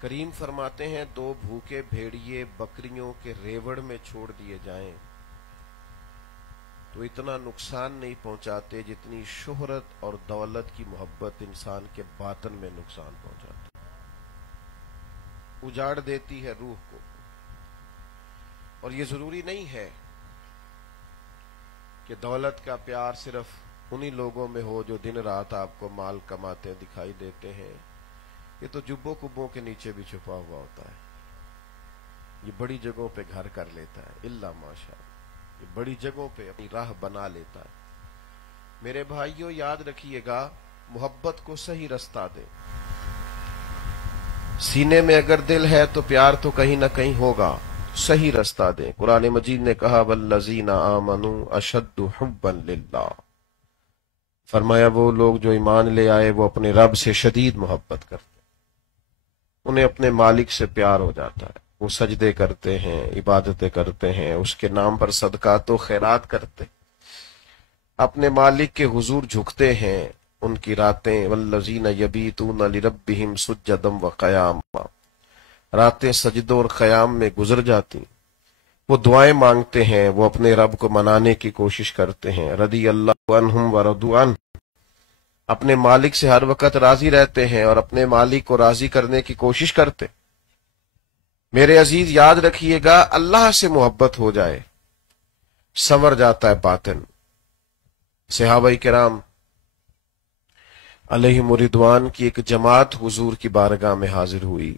کریم فرماتے ہیں دو بھوکے بھیڑیے بکریوں کے ریوڑ میں چھوڑ دیے جائیں تو اتنا نقصان نہیں پہنچاتے جتنی شہرت اور دولت کی محبت انسان کے باطن میں نقصان پہنچاتی، اجاڑ دیتی ہے روح کو۔ اور یہ ضروری نہیں ہے کہ دولت کا پیار صرف انہی لوگوں میں ہو جو دن رات آپ کو مال کماتے دکھائی دیتے ہیں، یہ تو جبوں کبوں کے نیچے بھی چھپا ہوا ہوتا ہے، یہ بڑی جگہوں پہ گھر کر لیتا ہے، الا ماشاء اللہ، یہ بڑی جگہوں پہ اپنی راہ بنا لیتا ہے۔ میرے بھائیوں یاد رکھیے گا، محبت کو صحیح رستہ دیں۔ سینے میں اگر دل ہے تو پیار تو کہیں نہ کہیں ہوگا، صحیح رستہ دیں۔ قرآن مجید نے کہا والذین آمنوا اشد حبا للہ، فرمایا وہ لوگ جو ایمان لے آئے وہ اپنے رب سے شدید محبت کرتے، انہیں اپنے مالک سے پیار ہو جاتا ہے، وہ سجدے کرتے ہیں، عبادتیں کرتے ہیں، اس کے نام پر صدقات و خیرات کرتے، اپنے مالک کے حضور جھکتے ہیں۔ ان کی راتیں والذین یبیتون لربہم سجدا وقیاما، راتیں سجدوں اور قیام میں گزر جاتی، وہ دعائیں مانگتے ہیں، وہ اپنے رب کو منانے کی کوشش کرتے ہیں۔ رضی اللہ عنہم ورضوا عنہ، اپنے مالک سے ہر وقت راضی رہتے ہیں اور اپنے مالک کو راضی کرنے کی کوشش کرتے۔ میرے عزیز یاد رکھیے گا، اللہ سے محبت ہو جائے سنور جاتا ہے باطن۔ صحابہ کرام علیہم رضوان کی ایک جماعت حضور کی بارگاہ میں حاضر ہوئی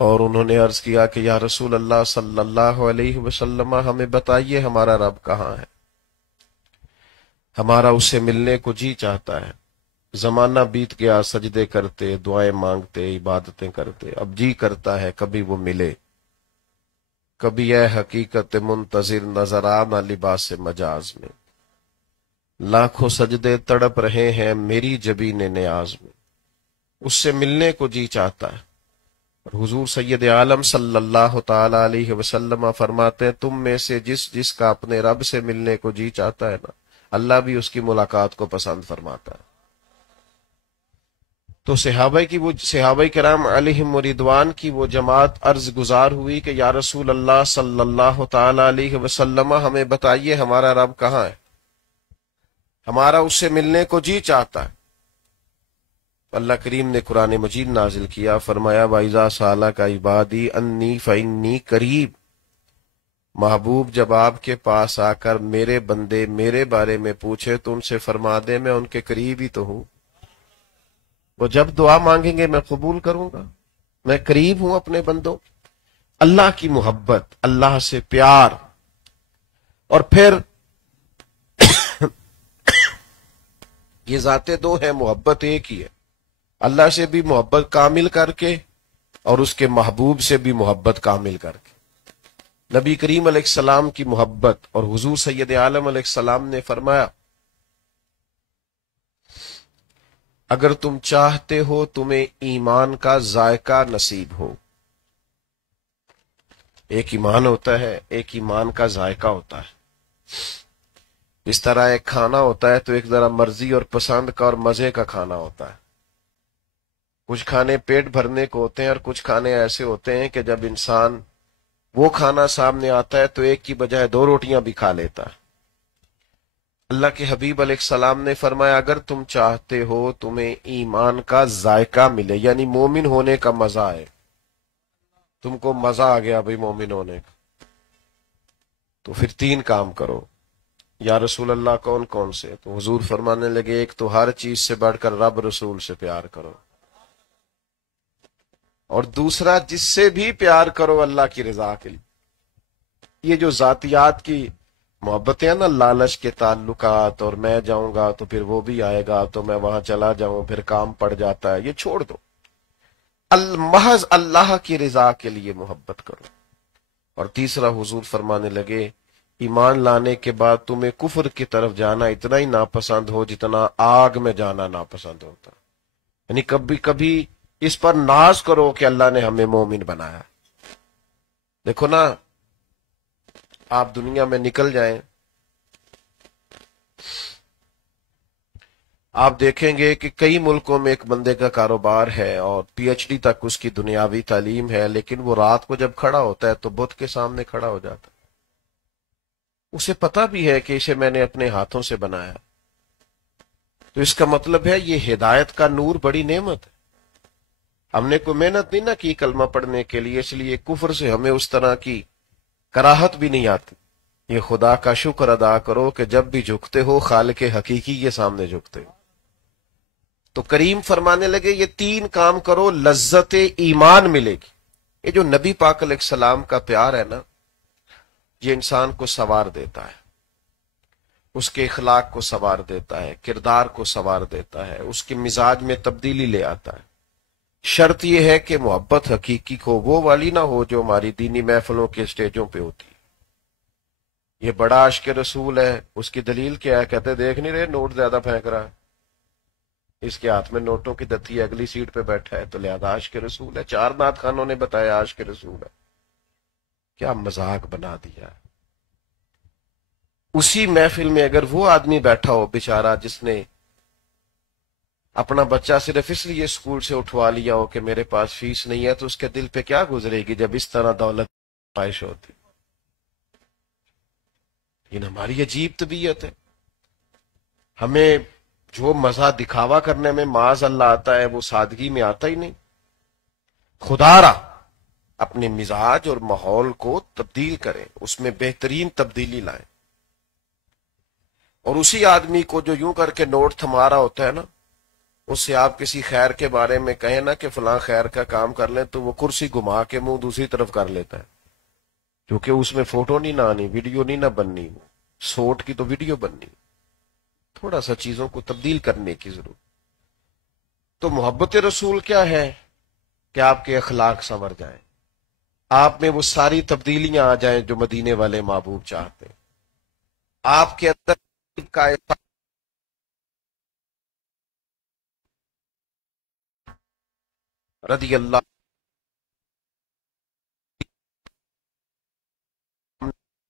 اور انہوں نے عرض کیا کہ یا رسول اللہ صلی اللہ علیہ وسلم، ہمیں بتائیے ہمارا رب کہاں ہے، ہمارا اس سے ملنے کو جی چاہتا ہے، زمانہ بیت گیا سجدے کرتے، دعائیں مانگتے، عبادتیں کرتے، اب جی کرتا ہے کبھی وہ ملے، کبھی اے حقیقت منتظر نظر آنا لباس مجاز میں، لاکھوں سجدے تڑپ رہے ہیں میری جبین نیاز میں، اس سے ملنے کو جی چاہتا ہے۔ اور حضور سید عالم صلی اللہ تعالی علیہ وسلم فرماتے ہیں تم میں سے جس کا اپنے رب سے ملنے کو جی چاہتا ہے نا، اللہ بھی اس کی ملاقات کو پسند فرماتا ہے۔ تو صحابہ کرام علیہم رضوان کی وہ جماعت عرض گزار ہوئی کہ یا رسول اللہ صلی اللہ تعالی علیہ وسلم، ہمیں بتائیے ہمارا رب کہاں ہے، ہمارا اس سے ملنے کو جی چاہتا ہے۔ اللہ کریم نے قرآن مجید نازل کیا، فرمایا وَإِذَا سَأَلَكَ عِبَادِي أَنِّي فَإِنِّي قَرِيبٌ، محبوب جب آپ کے پاس آ کر میرے بندے میرے بارے میں پوچھے تو ان سے فرما دے میں ان کے قریب ہی تو ہوں، وہ جب دعا مانگیں گے میں قبول کروں گا، میں قریب ہوں اپنے بندوں۔ اللہ کی محبت، اللہ سے پیار، اور پھر یہ ذاتیں دو ہیں، محبت ایک ہی ہے، اللہ سے بھی محبت کامل کر کے اور اس کے محبوب سے بھی محبت کامل کر کے۔ نبی کریم علیہ السلام کی محبت، اور حضور سید عالم علیہ السلام نے فرمایا اگر تم چاہتے ہو تمہیں ایمان کا ذائقہ نصیب ہو، ایک ایمان ہوتا ہے، ایک ایمان کا ذائقہ ہوتا ہے، اس طرح ایک کھانا ہوتا ہے تو ایک ذرا مرضی اور پسند کا اور مزے کا کھانا ہوتا ہے، کچھ کھانے پیٹ بھرنے کو ہوتے ہیں اور کچھ کھانے ایسے ہوتے ہیں کہ جب انسان وہ کھانا سامنے آتا ہے تو ایک کی بجائے دو روٹیاں بھی کھا لیتا ہے۔ اللہ کے حبیب علیہ السلام نے فرمایا اگر تم چاہتے ہو تمہیں ایمان کا ذائقہ ملے، یعنی مومن ہونے کا مزہ آئے، تم کو مزہ آ گیا بھئی مومن ہونے کا، تو پھر تین کام کرو۔ یا رسول اللہ کون کون سے؟ تو حضور فرمانے لگے ایک تو ہر چیز سے بڑھ کر رب رسول سے پیار کرو، اور دوسرا جس سے بھی پیار کرو اللہ کی رضا کے لیے۔ یہ جو ذاتیات کی محبتیں ہیں نا، لالچ کے تعلقات، اور میں جاؤں گا تو پھر وہ بھی آئے گا تو میں وہاں چلا جاؤں پھر کام پڑ جاتا ہے، یہ چھوڑ دو، محض اللہ کی رضا کے لیے محبت کرو۔ اور تیسرا حضور فرمانے لگے ایمان لانے کے بعد تمہیں کفر کی طرف جانا اتنا ہی ناپسند ہو جتنا آگ میں جانا ناپسند ہوتا، یعنی کبھی کبھی اس پر ناز کرو کہ اللہ نے ہمیں مومن بنایا۔ دیکھو نا، آپ دنیا میں نکل جائیں، آپ دیکھیں گے کہ کئی ملکوں میں ایک بندے کا کاروبار ہے اور پی ایچ ڈی تک اس کی دنیاوی تعلیم ہے، لیکن وہ رات کو جب کھڑا ہوتا ہے تو بت کے سامنے کھڑا ہو جاتا ہے۔ اسے پتا بھی ہے کہ اسے میں نے اپنے ہاتھوں سے بنایا، تو اس کا مطلب ہے یہ ہدایت کا نور بڑی نعمت ہے۔ ہم نے کوئی محنت نہیں نہ کی کلمہ پڑھنے کے لیے، اس لیے کفر سے ہمیں اس طرح کی کراہت بھی نہیں آتی۔ یہ خدا کا شکر ادا کرو کہ جب بھی جھکتے ہو خالق حقیقی کے سامنے جھکتے ہو۔ تو کریم فرمانے لگے یہ 3 کام کرو لذت ایمان ملے گی۔ یہ جو نبی پاک علیہ السلام کا پیار ہے نا، یہ انسان کو سنوار دیتا ہے، اس کے اخلاق کو سنوار دیتا ہے، کردار کو سنوار دیتا ہے، اس کے مزاج میں تبدیلی لے آتا ہے۔ شرط یہ ہے کہ محبت حقیقی کو وہ والی نہ ہو جو ہماری دینی محفلوں کے سٹیجوں پہ ہوتی ہے۔ یہ بڑا عاشق رسول ہے، اس کی دلیل کیا ہے؟ کہتے دیکھ نہیں رہے نوٹ زیادہ پھینک رہا ہے، اس کے ہاتھ میں نوٹوں کی دتی ہے، اگلی سیٹ پہ بیٹھا ہے، تو لہذا عاشق رسول ہے۔ 4 نعت خانوں نے بتایا عاشق رسول ہے۔ کیا مذاق بنا دیا۔ اسی محفل میں اگر وہ آدمی بیٹھا ہو بیچارہ جس نے اپنا بچہ صرف اس لیے اسکول سے اٹھوا لیا ہو کہ میرے پاس فیس نہیں ہے، تو اس کے دل پہ کیا گزرے گی جب اس طرح دولت خواہش ہوتی۔ یہ ہماری عجیب طبیعت ہے۔ ہمیں جو مزہ دکھاوا کرنے میں معاذ اللہ آتا ہے وہ سادگی میں آتا ہی نہیں۔ خدا را اپنے مزاج اور ماحول کو تبدیل کریں، اس میں بہترین تبدیلی لائیں۔ اور اسی آدمی کو جو یوں کر کے نوٹ تھما رہا ہوتا ہے نا، اس سے آپ کسی خیر کے بارے میں کہیں نا کہ فلاں خیر کا کام کر لیں، تو وہ کرسی گھما کے منہ دوسری طرف کر لیتا ہے، کیونکہ اس میں فوٹو نہیں نہ آنی، ویڈیو نہیں نہ بننی، سوٹ کی تو ویڈیو بننی۔ تھوڑا سا چیزوں کو تبدیل کرنے کی ضرورت۔ تو محبت رسول کیا ہے؟ کہ آپ کے اخلاق سنور جائیں، آپ میں وہ ساری تبدیلیاں آ جائیں جو مدینے والے محبوب چاہتے ہیں، آپ کے اندر کا رضی اللہ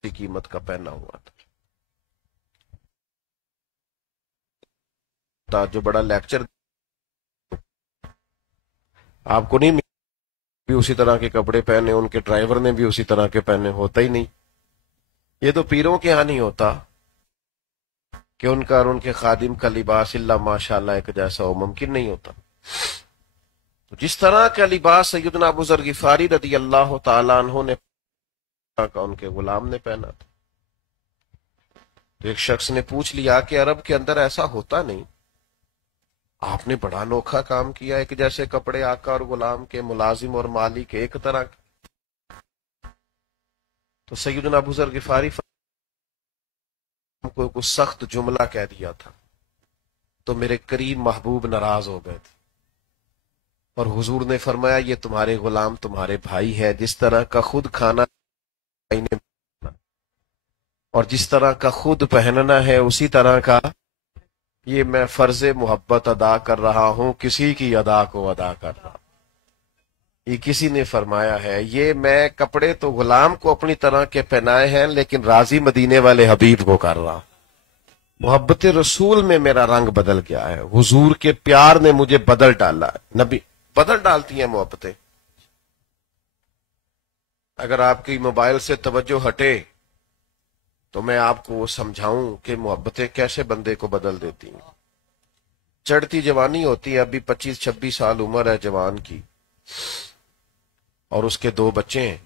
کی قیمت کا پہنا ہوا تھا، جو بڑا لیکچر آپ کو نہیں بھی اسی طرح کے کپڑے پہنے، ان کے ڈرائیور نے بھی اسی طرح کے پہنے، ہوتا ہی نہیں۔ یہ تو پیروں کے ہاں نہیں ہوتا کہ ان کا اور ان کے خادم کا لباس اللہ ماشاء اللہ ایک جیسا ہو، ممکن نہیں ہوتا۔ جس طرح کا لباس سیدنا ابو ذر غفاری رضی اللہ تعالیٰ عنہ نے کا ان کے غلام نے پہنا تھا، تو ایک شخص نے پوچھ لیا کہ عرب کے اندر ایسا ہوتا نہیں، آپ نے بڑا انوکھا کام کیا، ایک جیسے کپڑے آقا اور غلام کے، ملازم اور مالی کے ایک طرح کے۔ تو سیدنا ابو ذر غفاری کو کچھ سخت جملہ کہہ دیا تھا، تو میرے کریم محبوب ناراض ہو گئے تھے، اور حضور نے فرمایا یہ تمہارے غلام تمہارے بھائی ہے، جس طرح کا خود کھانا اور جس طرح کا خود پہننا ہے اسی طرح کا یہ میں فرض محبت ادا کر رہا ہوں، کسی کی ادا کو ادا کر رہا ہوں۔ یہ کسی نے فرمایا ہے یہ میں کپڑے تو غلام کو اپنی طرح کے پہنائے ہیں، لیکن راضی مدینے والے حبیب کو کر رہا ہوں۔ محبت رسول میں میرا رنگ بدل گیا ہے، حضور کے پیار نے مجھے بدل ڈالا ہے۔ نبی بدل ڈالتی ہیں محبتیں۔ اگر آپ کی موبائل سے توجہ ہٹے تو میں آپ کو سمجھاؤں کہ محبتیں کیسے بندے کو بدل دیتی ہیں۔ چڑھتی جوانی ہوتی ہے، ابھی 25-26 سال عمر ہے جوان کی، اور اس کے 2 بچے ہیں،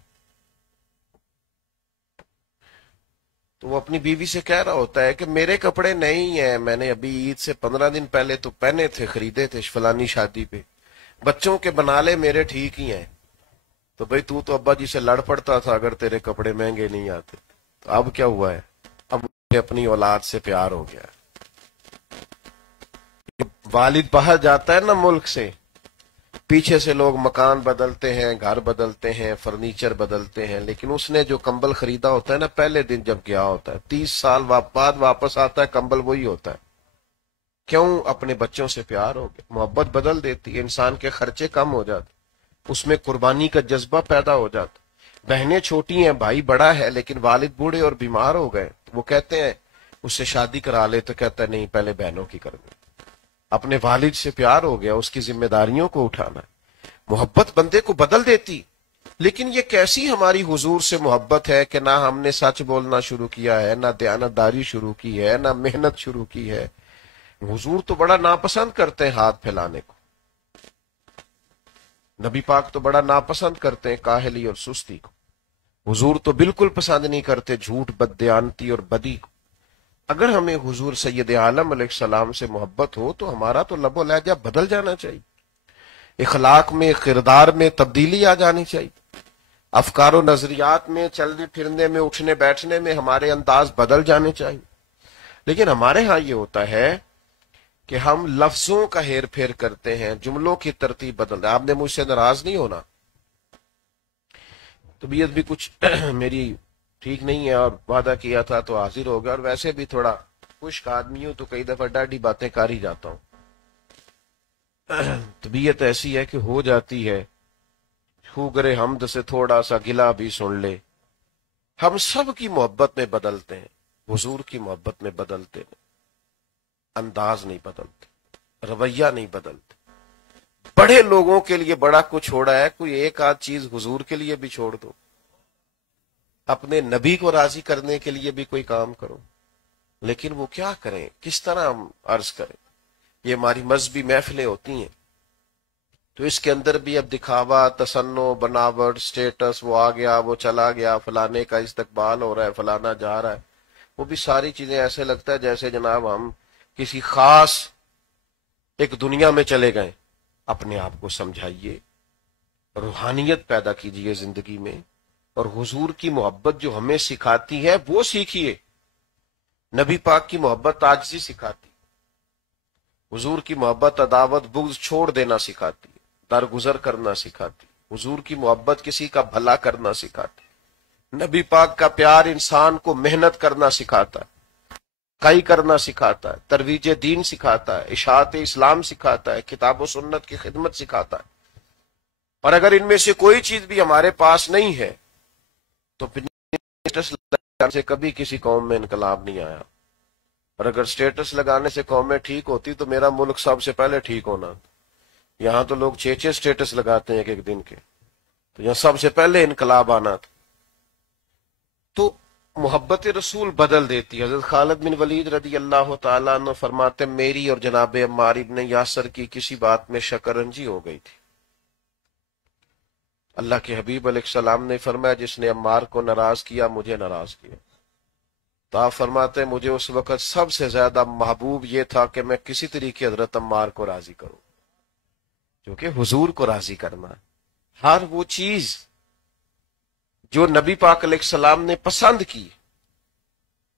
تو وہ اپنی بیوی سے کہہ رہا ہوتا ہے کہ میرے کپڑے نہیں ہیں، میں نے ابھی عید سے 15 دن پہلے تو پہنے تھے، خریدے تھے فلانی شادی پہ، بچوں کے بنا لے میرے ٹھیک ہی ہیں۔ تو بھئی تو ابا جی سے لڑ پڑتا تھا اگر تیرے کپڑے مہنگے نہیں آتے، تو اب کیا ہوا ہے؟ اب مجھے اپنی اولاد سے پیار ہو گیا۔ والد باہر جاتا ہے نا ملک سے، پیچھے سے لوگ مکان بدلتے ہیں، گھر بدلتے ہیں، فرنیچر بدلتے ہیں، لیکن اس نے جو کمبل خریدا ہوتا ہے نا پہلے دن جب گیا ہوتا ہے، 30 سال بعد واپس آتا ہے کمبل وہی ہوتا ہے۔ کیوں؟ اپنے بچوں سے پیار ہو گیا۔ محبت بدل دیتی ہے، انسان کے خرچے کم ہو جاتے، اس میں قربانی کا جذبہ پیدا ہو جاتا۔ بہنیں چھوٹی ہیں، بھائی بڑا ہے، لیکن والد بوڑھے اور بیمار ہو گئے، وہ کہتے ہیں اس سے شادی کرا لے، تو کہتا ہے نہیں پہلے بہنوں کی کر دیں۔ اپنے والد سے پیار ہو گیا، اس کی ذمہ داریوں کو اٹھانا ہے۔ محبت بندے کو بدل دیتی، لیکن یہ کیسی ہماری حضور سے محبت ہے کہ نہ ہم نے سچ بولنا شروع کیا ہے، نہ دیانتداری شروع کی ہے، نہ محنت شروع کی ہے۔ حضور تو بڑا ناپسند کرتے ہیں ہاتھ پھیلانے کو، نبی پاک تو بڑا ناپسند کرتے ہیں کاہلی اور سستی کو۔ حضور تو بالکل پسند نہیں کرتے جھوٹ، بددیانتی اور بدی کو۔ اگر ہمیں حضور سید عالم علیہ السلام سے محبت ہو تو ہمارا تو لب و لہجہ بدل جانا چاہیے، اخلاق میں، کردار میں تبدیلی آ جانی چاہیے، افکار و نظریات میں، چلنے پھرنے میں، اٹھنے بیٹھنے میں ہمارے انداز بدل جانے چاہیے۔ لیکن ہمارے ہاں یہ ہوتا ہے کہ ہم لفظوں کا ہیر پھیر کرتے ہیں، جملوں کی ترتیب بدل رہے۔ آپ نے مجھ سے ناراض نہیں ہونا، طبیعت بھی کچھ میری ٹھیک نہیں ہے اور وعدہ کیا تھا تو حاضر ہو گیا، اور ویسے بھی تھوڑا خشک آدمی ہوں تو کئی دفعہ ڈاڈی باتیں کر ہی جاتا ہوں۔ طبیعت ایسی ہے کہ ہو جاتی ہے، خوگرے حمد سے تھوڑا سا گلا بھی سن لے۔ ہم سب کی محبت میں بدلتے ہیں، حضور کی محبت میں بدلتے ہیں، انداز نہیں بدلتے، رویہ نہیں بدلتے۔ بڑے لوگوں کے لیے بڑا کچھ چھوڑا ہے، کوئی ایک آدھ چیز حضور کے لیے بھی چھوڑ دو، اپنے نبی کو راضی کرنے کے لیے بھی کوئی کام کرو۔ لیکن وہ کیا کریں، کس طرح ہم عرض کریں؟ یہ ہماری مذہبی محفلیں ہوتی ہیں تو اس کے اندر بھی اب دکھاوا، تصنع، بناوٹ، سٹیٹس، وہ آ گیا، وہ چلا گیا، فلانے کا استقبال ہو رہا ہے، فلانا جا رہا ہے، وہ بھی ساری چیزیں ایسے لگتا ہے جیسے جناب ہم کسی خاص ایک دنیا میں چلے گئے۔ اپنے آپ کو سمجھائیے، روحانیت پیدا کیجیے زندگی میں، اور حضور کی محبت جو ہمیں سکھاتی ہے وہ سیکھیے۔ نبی پاک کی محبت عاجزی سکھاتی، حضور کی محبت عداوت بغض چھوڑ دینا سکھاتی، درگزر کرنا سکھاتی، حضور کی محبت کسی کا بھلا کرنا سکھاتی، نبی پاک کا پیار انسان کو محنت کرنا سکھاتا ہے، کائی کرنا سکھاتا ہے، ترویج دین سکھاتا ہے، اشاعت اسلام سکھاتا ہے، کتاب و سنت کی خدمت سکھاتا ہے۔ اور اگر ان میں سے کوئی چیز بھی ہمارے پاس نہیں ہے تو سٹیٹس لگانے سے کبھی کسی قوم میں انقلاب نہیں آیا، اور اگر سٹیٹس لگانے سے قومیں ٹھیک ہوتی تو میرا ملک سب سے پہلے ٹھیک ہونا۔ یہاں تو لوگ 6 سٹیٹس لگاتے ہیں ایک ایک دن کے، تو یہاں سب سے پہلے انقلاب آنا تھا۔ تو محبت رسول بدل دیتی۔ حضرت خالد بن ولید رضی اللہ تعالیٰ عنہ فرماتے میری اور جناب عمار ابن یاسر کی کسی بات میں شکنجی ہو گئی تھی۔ اللہ کے حبیب علیہ السلام نے فرمایا جس نے عمار کو ناراض کیا مجھے ناراض کیا۔ تو آپ فرماتے مجھے اس وقت سب سے زیادہ محبوب یہ تھا کہ میں کسی طریقے حضرت عمار کو راضی کروں، کیونکہ حضور کو راضی کرنا ہے۔ ہر وہ چیز جو نبی پاک علیہ السلام نے پسند کی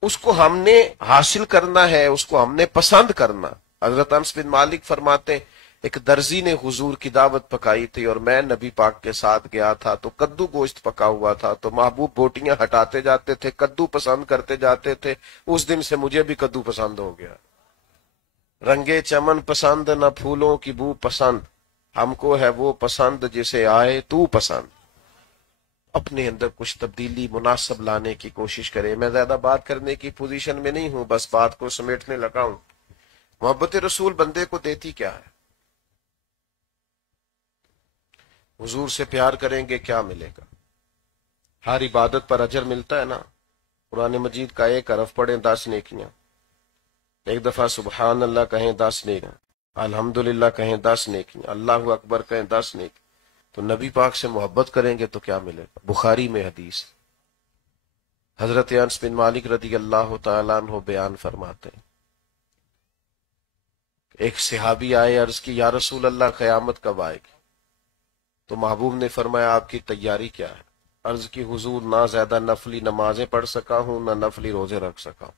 اس کو ہم نے حاصل کرنا ہے، اس کو ہم نے پسند کرنا۔ حضرت انس بن مالک فرماتے ایک درزی نے حضور کی دعوت پکائی تھی اور میں نبی پاک کے ساتھ گیا تھا تو کدو گوشت پکا ہوا تھا، تو محبوب بوٹیاں ہٹاتے جاتے تھے، کدو پسند کرتے جاتے تھے۔ اس دن سے مجھے بھی کدو پسند ہو گیا۔ رنگے چمن پسند نہ پھولوں کی بو پسند، ہم کو ہے وہ پسند جسے آئے تو پسند۔ اپنے اندر کچھ تبدیلی مناسب لانے کی کوشش کرے۔ میں زیادہ بات کرنے کی پوزیشن میں نہیں ہوں، بس بات کو سمیٹنے لگا ہوں۔ محبت رسول بندے کو دیتی کیا ہے؟ حضور سے پیار کریں گے کیا ملے گا؟ ہر عبادت پر اجر ملتا ہے نا۔ قرآن مجید کا ایک حرف پڑھیں 10 نیکیاں، ایک دفعہ سبحان اللہ کہیں 10 نیکیاں، الحمدللہ کہیں 10 نیکیاں، اللہ اکبر کہیں 10 نیکیاں۔ تو نبی پاک سے محبت کریں گے تو کیا ملے گا؟ بخاری میں حدیث، حضرت انس بن مالک رضی اللہ تعالیٰ عنہ بیان فرماتے ہیں ایک صحابی آئے، عرض کی یا رسول اللہ قیامت کب آئے گی؟ تو محبوب نے فرمایا آپ کی تیاری کیا ہے؟ عرض کی حضور نہ زیادہ نفلی نمازیں پڑھ سکا ہوں نہ نفلی روزے رکھ سکا ہوں،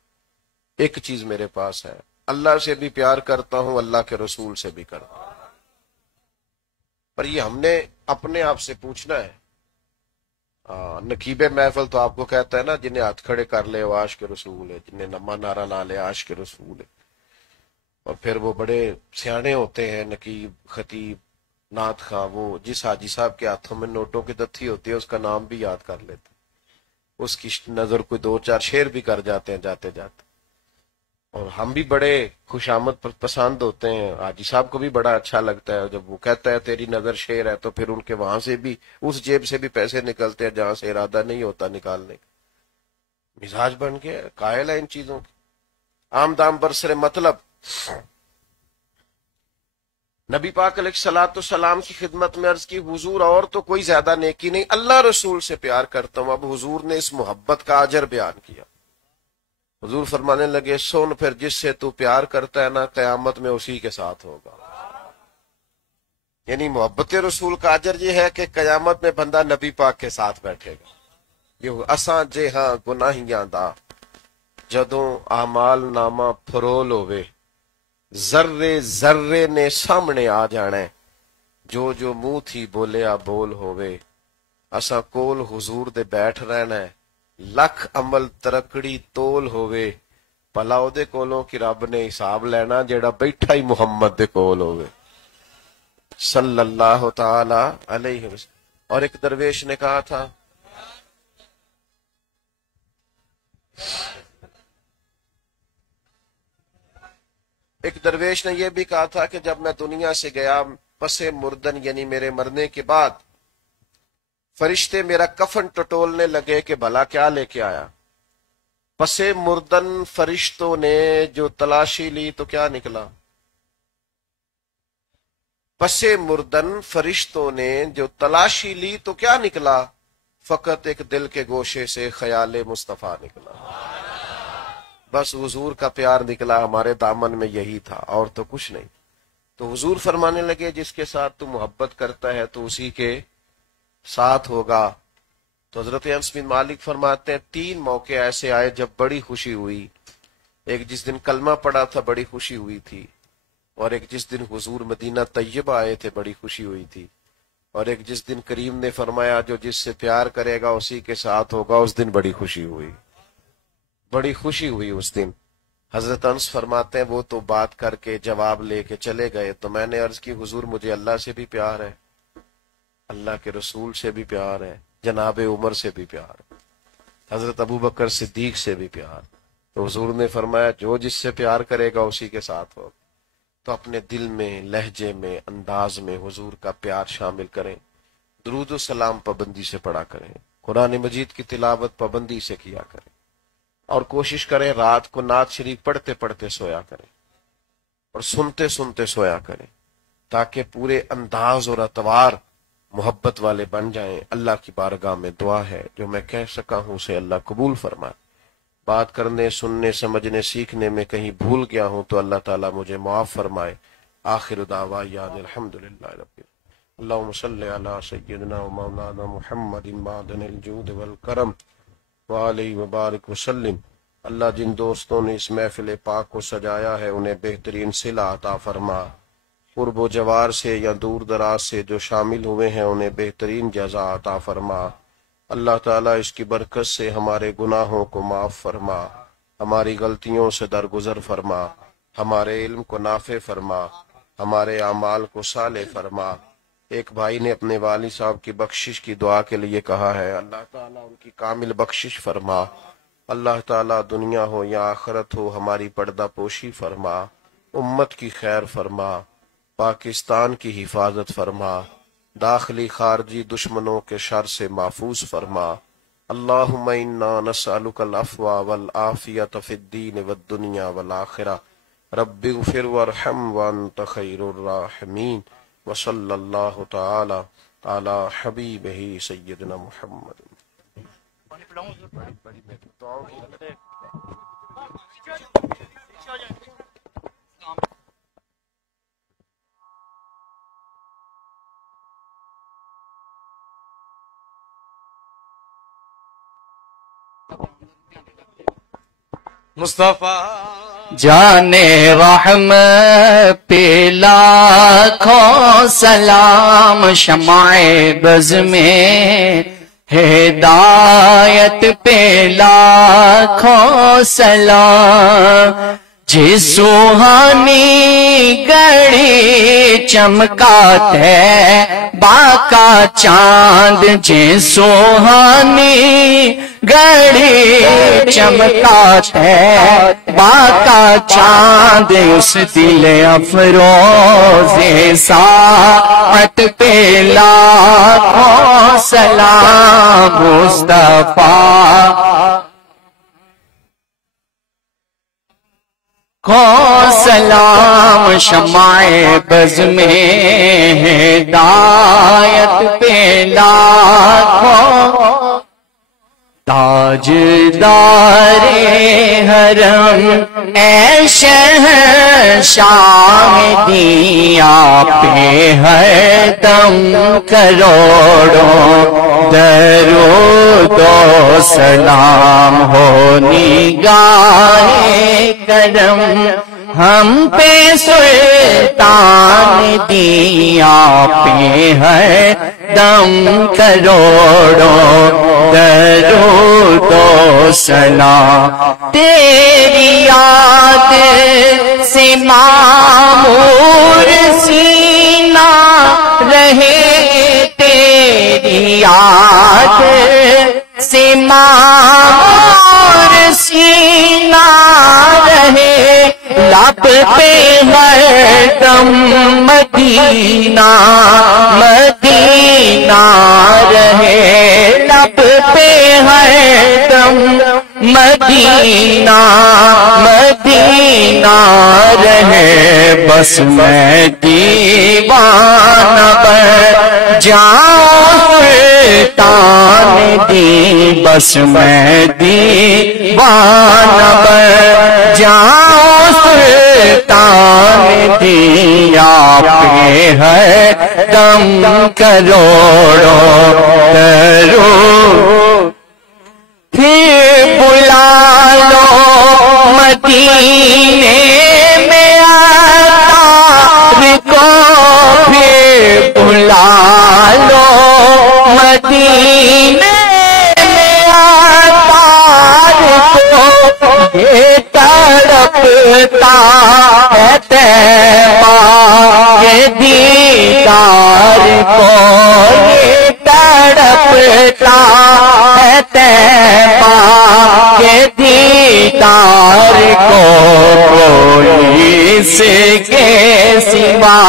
ایک چیز میرے پاس ہے، اللہ سے بھی پیار کرتا ہوں، اللہ کے رسول سے بھی کرتا ہوں۔ پر یہ ہم نے اپنے آپ سے پوچھنا ہے۔ نقیب محفل تو آپ کو کہتا ہے نا جنہیں ہاتھ کھڑے کر لے وہ عاشق رسول ہے، جنہیں نما نعرہ لا لے عاشق رسول ہے۔ اور پھر وہ بڑے سیانے ہوتے ہیں نقیب، خطیب، نعت خواں، وہ جس حاجی صاحب کے ہاتھوں میں نوٹوں کی دتھی ہوتی ہے اس کا نام بھی یاد کر لیتے، اس کی نظر کوئی 2-4 شعر بھی کر جاتے ہیں جاتے جاتے۔ اور ہم بھی بڑے خوشامد پسند ہوتے ہیں، حاجی صاحب کو بھی بڑا اچھا لگتا ہے جب وہ کہتا ہے تیری نظر شیر ہے، تو پھر ان کے وہاں سے بھی اس جیب سے بھی پیسے نکلتے ہیں جہاں سے ارادہ نہیں ہوتا نکالنے کا۔ مزاج بن کے قائل ہے ان چیزوں کی، عام دام برسر مطلب۔ نبی پاک علیہ الصلوۃ والسلام کی خدمت میں عرض کی حضور اور تو کوئی زیادہ نیکی نہیں، اللہ رسول سے پیار کرتا ہوں۔ اب حضور نے اس محبت کا اجر بیان کیا۔ حضور فرمانے لگے سن پھر جس سے تو پیار کرتا ہے نا قیامت میں اسی کے ساتھ ہوگا۔ یعنی محبت رسول کا اجر یہ ہے کہ قیامت میں بندہ نبی پاک کے ساتھ بیٹھے گا۔ یہ اساں جے ہاں گناہیاں دا جدوں اعمال نامہ فرول ہوئے، ذرے ذرے نے سامنے آ جانا ہے، جو جو منہ تھی بولیا بول ہوئے، اساں کول حضور دے بیٹھ رہنا ہے، لکھ عمل ترکڑی تول ہوئے، پلا او دے کولوں کی رب نے حساب لینا جیڑا بیٹھا ہی محمد دے کول ہوئے صلی اللہ تعالی علیہ وسلم۔ اور ایک درویش نے کہا تھا یہ بھی کہا تھا کہ جب میں دنیا سے گیا پس مردن یعنی میرے مرنے کے بعد فرشتے میرا کفن ٹٹولنے لگے کہ بھلا کیا لے کے آیا۔ پس مردن فرشتوں نے جو تلاشی لی تو کیا نکلا؟ پس مردن فرشتوں نے جو تلاشی لی تو کیا نکلا؟ فقط ایک دل کے گوشے سے خیال مصطفیٰ نکلا۔ بس حضور کا پیار نکلا ہمارے دامن میں، یہی تھا اور تو کچھ نہیں۔ تو حضور فرمانے لگے جس کے ساتھ تو محبت کرتا ہے تو اسی کے ساتھ ہوگا۔ تو حضرت انس بن مالک فرماتے ہیں 3 موقع ایسے آئے جب بڑی خوشی ہوئی۔ ایک جس دن کلمہ پڑا تھا بڑی خوشی ہوئی تھی، اور ایک جس دن حضور مدینہ طیبہ آئے تھے بڑی خوشی ہوئی تھی، اور ایک جس دن کریم نے فرمایا جو جس سے پیار کرے گا اسی کے ساتھ ہوگا، اس دن بڑی خوشی ہوئی، بڑی خوشی ہوئی اس دن۔ حضرت انس فرماتے ہیں وہ تو بات کر کے جواب لے کے چلے گئے، تو میں نے عرض کی حضور مجھے اللہ سے بھی پیار ہے، اللہ کے رسول سے بھی پیار ہے، جناب عمر سے بھی پیار ہے، حضرت ابو بکر صدیق سے بھی پیار۔ تو حضور نے فرمایا جو جس سے پیار کرے گا اسی کے ساتھ ہوگا۔ تو اپنے دل میں، لہجے میں، انداز میں حضور کا پیار شامل کریں، درود و سلام پابندی سے پڑھا کریں، قرآن مجید کی تلاوت پابندی سے کیا کریں، اور کوشش کریں رات کو نعت شریف پڑھتے پڑھتے سویا کریں اور سنتے سنتے سویا کریں، تاکہ پورے انداز اور اطوار محبت والے بن جائیں۔ اللہ کی بارگاہ میں دعا ہے جو میں کہہ سکا ہوں اسے اللہ قبول فرمائے۔ بات کرنے، سننے، سمجھنے، سیکھنے میں کہیں بھول گیا ہوں تو اللہ تعالیٰ مجھے معاف فرمائے۔ آخر دعوانا الحمدللہ رب اللہم صلی علی سیدنا و مولانا محمد معدن الجود والکرم وآلہ وبارک وسلم۔ اللہ جن دوستوں نے اس محفل پاک کو سجایا ہے انہیں بہترین صلہ عطا فرما، قرب و جوار سے یا دور دراز سے جو شامل ہوئے ہیں انہیں بہترین جزا عطا فرما۔ اللہ تعالیٰ اس کی برکت سے ہمارے گناہوں کو معاف فرما، ہماری غلطیوں سے درگزر فرما، ہمارے علم کو نافع فرما، ہمارے اعمال کو صالح فرما۔ ایک بھائی نے اپنے والد صاحب کی بخشش کی دعا کے لیے کہا ہے، اللہ تعالیٰ ان کی کامل بخشش فرما، اللہ تعالیٰ دنیا ہو یا آخرت ہو ہماری پردہ پوشی فرما، امت کی خیر فرما، پاکستان کی حفاظت فرما، داخلی خارجی دشمنوں کے شر سے محفوظ فرما۔ اللہم انا نسألک العفو والعافیۃ فی الدین والدنیا والآخرہ، رب اغفر وارحم وانت خیر الراحمین، وصلی اللہ تعالی علی حبیبہ سیدنا محمد۔ مصطفیٰ جانے رحمت پہ لاکھوں سلام، شمع بز میں ہدایت پہ لاکھوں سلام، جی سوہانی گھڑی چمکاتے باقا چاند، جی سوہانی گھڑی چمکاتے باقا چاند، اس دل افروز ساعت پہ لاکھوں سلام مصطفیٰ کو سلام، شمع بز میں ہدایت پہ لاکھوں تاجدار حرم اے شہنشاہ دیا پہ ہر دم کروڑوں درود و سلام ہو، نگاہ کرم ہم پہ سلطان دیا پہ ہے دم کروڑوں درود و سلام، تیری یاد سے معمور سینہ رہے، تیری یاد سے معمور سینہ رہے، لب پہ ہر دم مدینہ مدینہ رہے، لب پہ ہر دم مدینہ مدینہ رہے، بس میں دیوانہ بن جاؤں سلطان دی، بس میں دیوانہ بن جاؤں سلطان دی، آپ ہے دم کروڑوں درود، پھر بلا لو مدینے میں عطار کو، پھر بلا لو مدینے میں عطار کو، یہ تڑپتا ہے طیبہ کے دیدار کو، یہ تڑپتا ہے طیبہ کے دیدار کو، کوئی اس کے سوا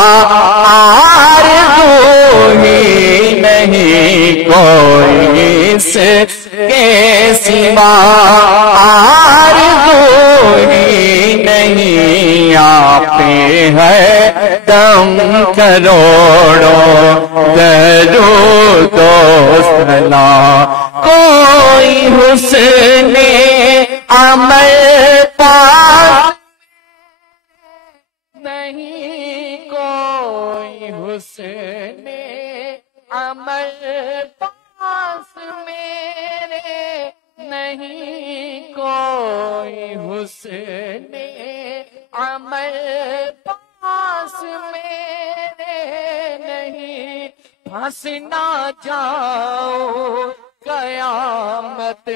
آرزو ہی نہیں، کوئی اس کے سوا آرزو ہی نہیں، آپ ہے دم کروڑوں درود و سلام، کوئی حسن عمل پاس نہیں، کوئی حسن عمل پاس میرے نہیں، کوئی حسن عمل پاس میرے نہیں، پھنس نہ جاؤ قیامت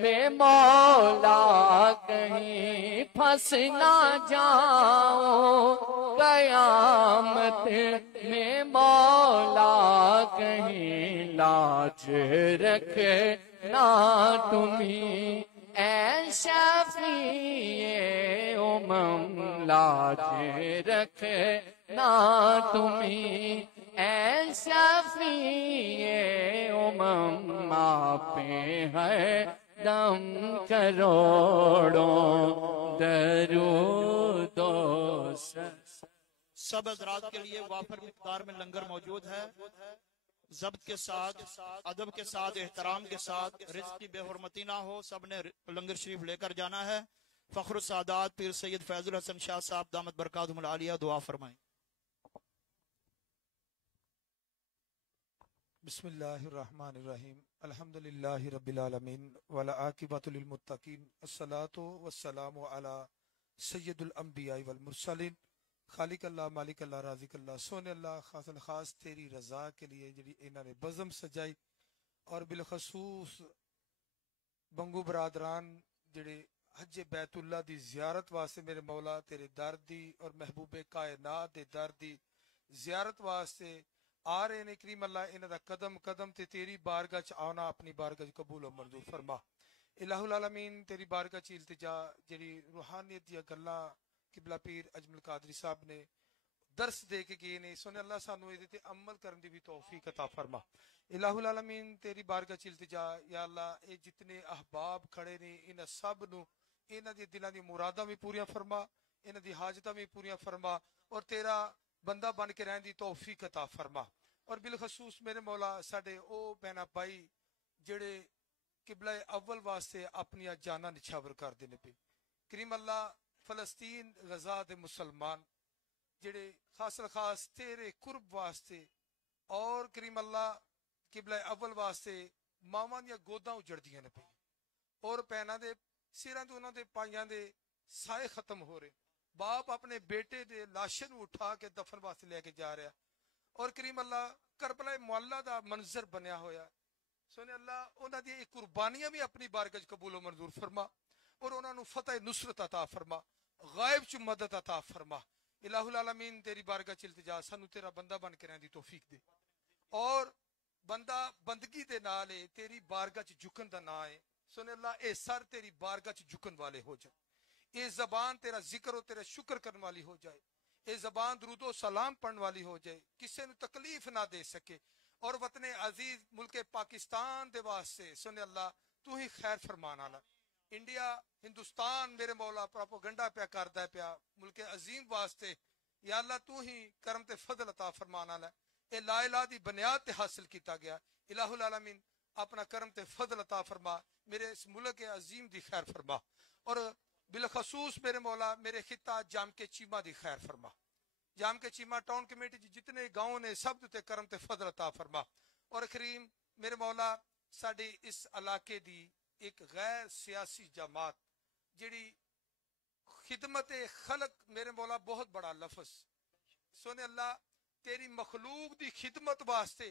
میں مولا کہیں، پھنس نہ جاؤ قیامت میں مولا کہیں، لاج رکھنا تمہیں اے شفیع امم، لاج رکھنا تمہیں اے شفیع امم، آپ ہے دم کروڑوں درود و سلام۔ سب حضرات کے لیے وافر مقدار میں لنگر موجود ہے، ضبط کے ساتھ ادب کے ساتھ احترام کے ساتھ، رزق کی بے حرمتی نہ ہو، سب نے لنگر شریف لے کر جانا ہے۔ فخر السادات پیر سید فیض الحسن شاہ صاحب دامت برکاتہم العالیہ دعا فرمائیں۔ بسم اللہ الرحمن الرحیم، الحمدللہ رب العالمین والعاقبۃ للمتقین، الصلاۃ والسلام علی سید الانبیاء والمرسلین، خالق اللہ مالک اللہ رازق اللہ، سونے اللہ خاص الخاص تیری رضا کے لیے جڑی انہوں نے بزم سجائی، اور بالخصوص بنگو برادران جڑے حج بیت اللہ دی زیارت واسطے میرے مولا تیرے در دی اور محبوب کائنات دے در دی زیارت واسطے آ رہے نے کریم اللہ انہاں دا قدم قدم تے تیری بارگاہ چ آنا اپنی بارگاہ چ قبول و منظور فرما. الہ العالمین تیری بارگاہ چ التجا جڑی روحانیت دی گلاں قبلہ پیر اجمل قادری صاحب نے درس دے کے گئے نے سنے اللہ سانو اے تے عمل کرن دی بھی توفیق عطا فرما. الہ العالمین تیری بارگاہ چ التجا یا اللہ اے جتنے احباب کھڑے نے انہاں سب نو انہاں دی دلاں دی مراداں بھی پوریاں فرما, انہاں دی حاجتاں بھی پوریاں فرما اور تیرا بندہ بن کے رہن دی توفیق عطا فرما. اور بالخصوص میرے مولا ساڈے او بہنا بھائی جڑے قبلہ اول واسطے اپنی جاناں نچھاور کر دینے پہ کریم اللہ فلسطین غزہ دے مسلمان جڑے خاص الخاص تیرے قرب واسطے اور کریم اللہ قبلہ اول واسطے ماواں دیاں گوداں اجڑدیاں نے پئی اور پہنا دے سراں تے انہاں دے پائیاں دے سائے ختم ہو رہے, باپ اپنے بیٹے دے لاشے نو اٹھا کے دفن واسطے لے کے جا رہا اور کریم اللہ کربلا معلہ دا منظر بنیا ہویا. سونے اللہ انہاں دی قربانیاں بھی اپنی بارگاہ وچ قبول و منظور فرما اور انہاں نو فتح نصرت عطا فرما, غائب چ مدد عطا فرما. الہ العالمین تیری بارگاہ چ التجا سانو تیرا بندہ بن کے رہن دی توفیق دے اور بندہ بندگی دے نال تیری بارگاہ چ جھکن دا نا ہے. سونے اللہ اے سر تیری بارگاہ چ جھکن والے ہو جائے, اے زبان تیرا ذکر و تیرا شکر کرنے والی ہو جائے, اے زبان درود و سلام پڑھنے والی ہو جائے, کسے نو تکلیف نہ دے سکے اور وطن عزیز ملک پاکستان دے واسطے سنے اللہ تو ہی خیر فرمان والا. انڈیا ہندوستان میرے مولا پروپیگنڈا پیا کردا ہے پیا ملک عظیم واسطے, یا اللہ تو ہی کرم تے فضل عطا فرمان والا. اے لا الہ دی بنیاد تے حاصل کیتا گیا, الہ العالمین اپنا کرم تے فضل عطا فرما, میرے اس ملک عظیم دی خیر فرما اور بالخصوص میرے مولا میرے خطہ جام کے چیمہ دی خیر فرما. جام کے چیمہ ٹاؤن کمیٹی جتنے گاؤں نے سب تے کرم تے فضل عطا فرما. اور کریم میرے مولا ساڈے اس علاقے دی ایک غیر سیاسی جماعت جڑی خدمت خلق میرے مولا بہت بڑا لفظ سونے اللہ تیری مخلوق دی خدمت واسطے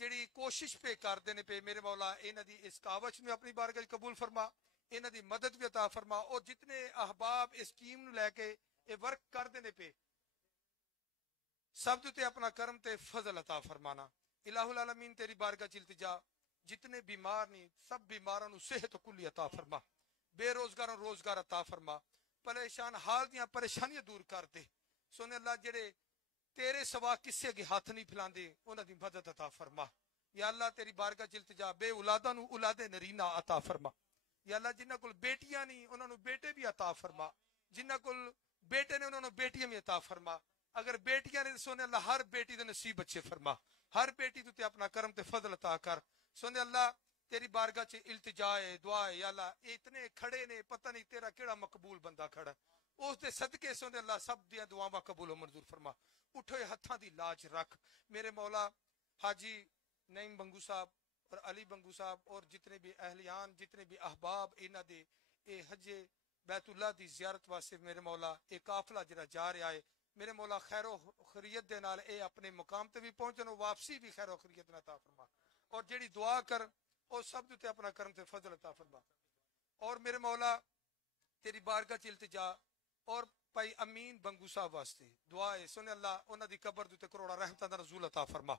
جڑی کوشش پہ کر دینے پہ میرے مولا انہاں دی اس کاوش میں اپنی بارگاہ قبول فرما, انہاں دی مدد بھی عطا فرما اور جتنے احباب اس ٹیم نو لے کے اے ورک کر دینے پہ سب تے اپنا کرم تے فضل عطا فرمانا. الہ العالمین تیری بارگاہ چ التجا جتنے بیمار نہیں سب بیماراں نو صحت کلی عطا فرما, بے روزگاراں روزگار عطا فرما, پریشان حال دیاں پریشانیاں دور کر دے. سونے اللہ جڑے تیرے سوا کسے اگے ہاتھ نہیں پھلاندے انہاں دی مدد عطا فرما. یا اللہ تیری بارگاہ چ التجا بے اولاداں نو اولاد نرینہ عطا فرما. یا اللہ جنہاں کول بیٹیاں نہیں انہاں نو بیٹے بھی عطا فرما, جنہاں کول بیٹے نے انہاں نو بیٹیاں بھی عطا فرما, اگر بیٹیاں نے سونے اللہ ہر بیٹی دے نصیب اچھے فرما, ہر بیٹی تو تے اپنا کرم تے فضل عطا کر. سونے اللہ تیری بارگاہ چ التجا ہے دعا ہے, یا اللہ اتنے کھڑے نے پتہ نہیں تیرا کیڑا مقبول بندہ کھڑا اس دے صدقے سونے اللہ سب دیاں دعاواں قبول و منظور فرما. اٹھے ہتھاں دی لاج رکھ میرے مولا حاجی نعیم بنگو صاحب اور علی بنگو صاحب اور جتنے بھی اہلیان جتنے بھی احباب انہاں دے اے حج بیت اللہ دی زیارت واسطے میرے مولا اے قافلہ جڑا جا رہا ہے میرے مولا خیر و خیریت دے نال اے اپنے مقام تے بھی پہنچن اور واپسی بھی خیر و خیریت عطا فرما, اور جڑی دعا کر او سب تے اپنا کرم تے فضل عطا فرما. اور میرے مولا تیری بارگاہ چ التجا اور بھائی امین بنگو صاحب واسطے دعا ہے سنے اللہ انہاں دی قبر تے کروڑا رحمتاں دا نزول عطا فرما,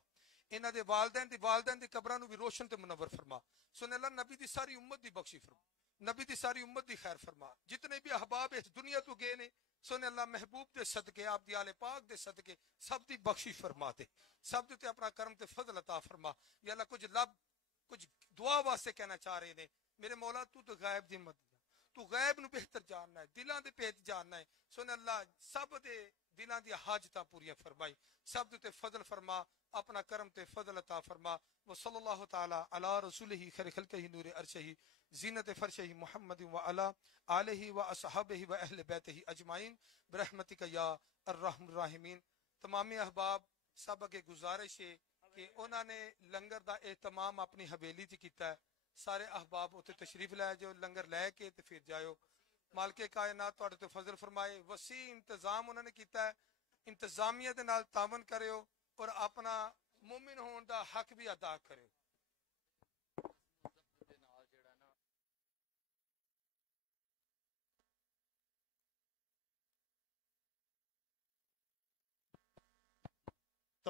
انہاں دے والدین دی قبراں نو بھی روشن تے منور فرما. سنے اللہ نبی دی ساری امت دی بخشی فرما, نبی دی ساری امت دی خیر فرما. جتنے بھی احباب اس دنیا تو گئے نے سونے اللہ محبوب دے صدقے آپ دی آل پاک دے صدقے سب دی بخشش فرما دے, سب تے اپنا کرم تے فضل عطا فرما. یا اللہ کچھ دعا واسطے کہنا چاہ رہے نے میرے مولا تو غائب دی مدد, تو غیب نو بہتر جاننا ہے, دلاں دے پیت جاننا ہے. سونے اللہ سب دے دلاں دی حاجتاں پوریاں فرمائی, سب تے فضل فرما, اپنا کرم تے فضل عطا فرما. وصلی اللہ تعالی علی رسولہ خیر خلقہ نور عرشہ زینت فرشہ محمد و علی آلہ و اصحابہ و اہل بیتہ اجمعین برحمتک یا الرحم الراحمین. تمامی احباب سب کے گزارش ہے کہ انہوں نے لنگر دا اہتمام اپنی حویلی تے کیتا ہے, سارے احباب اتنے تشریف لائے جو لنگر لے کے تے پھر جائیو. مالک کائنات تواڈے تے فضل فرمائے, وسیع انتظام انہوں نے کیتا ہے, انتظامیہ دے نال تعاون کریو اور اپنا مومن ہون دا حق بھی ادا کریو.